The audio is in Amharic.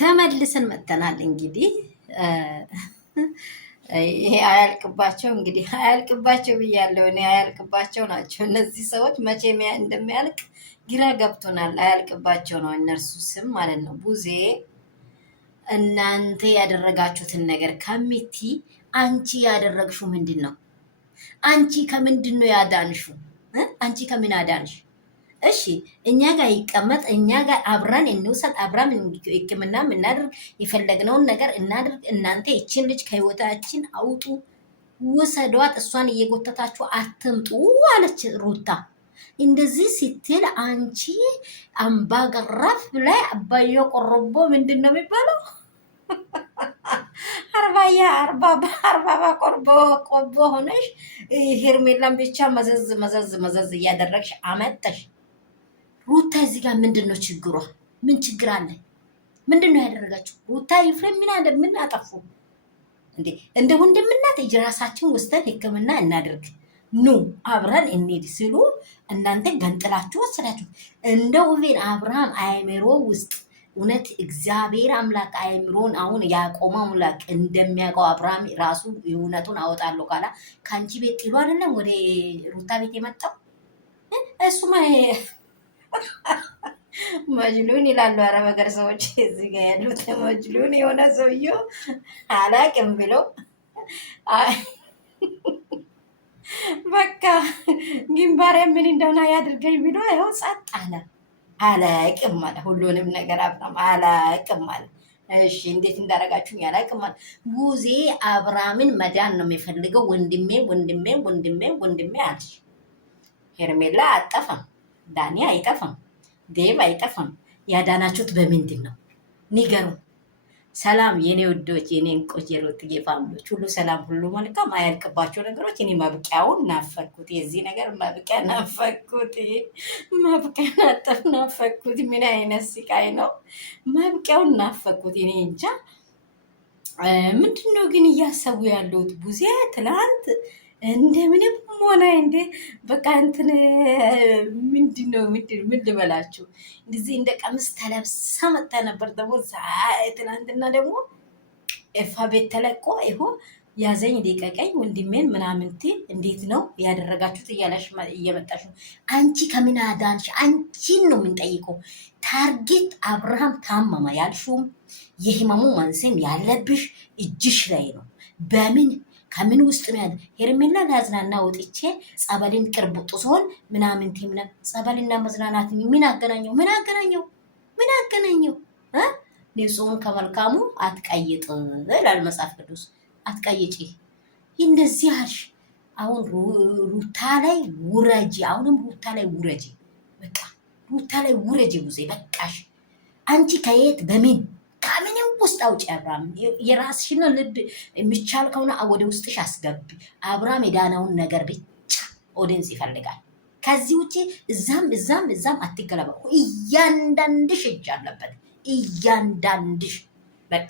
ተመልሰን መጥተናል። እንግዲህ ይሄ አያልቅባቸው እንግዲህ አያልቅባቸው ብያለሁ እኔ አያልቅባቸው ናቸው እነዚህ ሰዎች መቼ እንደሚያልቅ ግራ ገብቶናል። አያልቅባቸው ነው እነርሱ ስም ማለት ነው። ቡዜ እናንተ ያደረጋችሁትን ነገር ከሚቲ አንቺ ያደረግሽው ምንድን ነው? አንቺ ከምንድን ነው ያዳንሽው? አንቺ ከምን አዳንሽ? እሺ እኛ ጋር ይቀመጥ፣ እኛ ጋር አብረን እንውሰድ፣ አብረን ሕክምና እናድርግ፣ የፈለግነውን ነገር እናድርግ። እናንተ ይችን ልጅ ከህይወታችን አውጡ፣ ውሰዷት፣ እሷን እየጎተታችሁ አትምጡ አለች ሩታ። እንደዚህ ስትል አንቺ አምባገራፍ ላይ አባዮ ቆርቦ ምንድን ነው የሚባለው? አርባባ ቆቦ ሆነሽ ሄርሜላን ብቻ መዘዝ እያደረግሽ አመጠሽ። ሩታ እዚህ ጋር ምንድን ነው ችግሯ? ምን ችግር አለ? ምንድን ነው ያደረጋችሁ? ሩታ ይፍሬም ምን አጠፉ እንዴ? እንደ ወንድምናት ራሳችን ወስደን ሕክምና እናድርግ፣ ኑ አብረን እንሂድ ሲሉ እናንተ ገንጥላችሁ ወሰዳችሁ። እንደ ውቤን አብርሃም አይምሮ ውስጥ እውነት እግዚአብሔር አምላክ አይምሮን አሁን ያቆመ አምላክ እንደሚያውቀው አብርሃም ራሱ እውነቱን አወጣለሁ ካላ ከአንቺ ቤት ጥሎ አይደለም ወደ ሩታ ቤት የመጣው እሱማ መጅሉን ይላሉ አረብ ሀገር ሰዎች። እዚህ ጋር ያሉት መጅሉን የሆነ ሰውዬው አላቅም ብለው በቃ ግንባሬ ምን እንደሆነ ያድርገኝ ብሎ ይኸው ጸጥ አለ። አላቅም አለ ሁሉንም ነገር አብርሃም አላቅም አለ። እሺ እንዴት እንዳደረጋችሁኝ አላቅም አለ። ቡዜ አብርሃምን መዳን ነው የሚፈልገው። ወንድሜ አለሽ። ሄርሜላ አጠፋም፣ ዳኒ አይጠፋም፣ ዴቭ አይጠፋም። ያዳናችሁት በምንድን ነው ንገሩ። ሰላም የኔ ውዶች፣ የኔ እንቆች፣ የሩትዬ ፋሚሊዎች ሁሉ ሰላም፣ ሁሉ መልካም። አያልቅባቸው ነገሮች። እኔ መብቂያውን ናፈኩት፣ የዚህ ነገር መብቂያ ናፈኩት፣ መብቂያ ናጠፍ ናፈኩት። ምን አይነት ስቃይ ነው? መብቂያውን ናፈኩት። እኔ እንጃ ምንድን ነው ግን እያሰቡ ያሉት? ቡዜ ትላንት እንደምንም ሆነ እንደ በቃ እንትን ምንድን ነው ምን ልበላችሁ፣ እንደዚህ እንደ ቀሚስ ተለብሳ መጣ ነበር። ደግሞ ትናንትና ደግሞ ኤፋ ቤት ተለቆ ይሆ ያዘኝ ሊቀቀኝ ወንድሜን ምናምንቲ እንዴት ነው ያደረጋችሁት እያለሽ እየመጣሽ ነው። አንቺ ከምን አዳንሽ? አንቺን ነው የምንጠይቀው። ታርጌት አብርሃም ታመመ ያልሽውም የህመሙ መንስኤም ያለብሽ እጅሽ ላይ ነው። በምን ከምን ውስጥ ነው ያለ? ሄርሜላ ላዝናና ወጥቼ ጸበልን ቅርብ ጡሶን ምናምን ቲምነ ጸበልና መዝናናት ምን አገናኘው? ምን አገናኘው? ንጹህን ከመልካሙ አትቀይጥ ይላል መጽሐፍ ቅዱስ። አትቀይጪ እንደዚህ አልሽ። አሁን ሩታ ላይ ውረጂ። አሁንም ሩታ ላይ ውረጂ። በቃ ሩታ ላይ ውረጂ። ቡዜ በቃሽ። አንቺ ከየት በምን ከምንም ውስጥ አውጪ። አብርሃም የራስሽን ልብ የሚቻል ከሆነ ወደ ውስጥሽ አስገቢ። አብርሃም የዳናውን ነገር ብቻ ኦዲንስ ይፈልጋል። ከዚህ ውጭ እዛም አትገለበቁ። እያንዳንድሽ እጅ አለበት። እያንዳንድሽ በቃ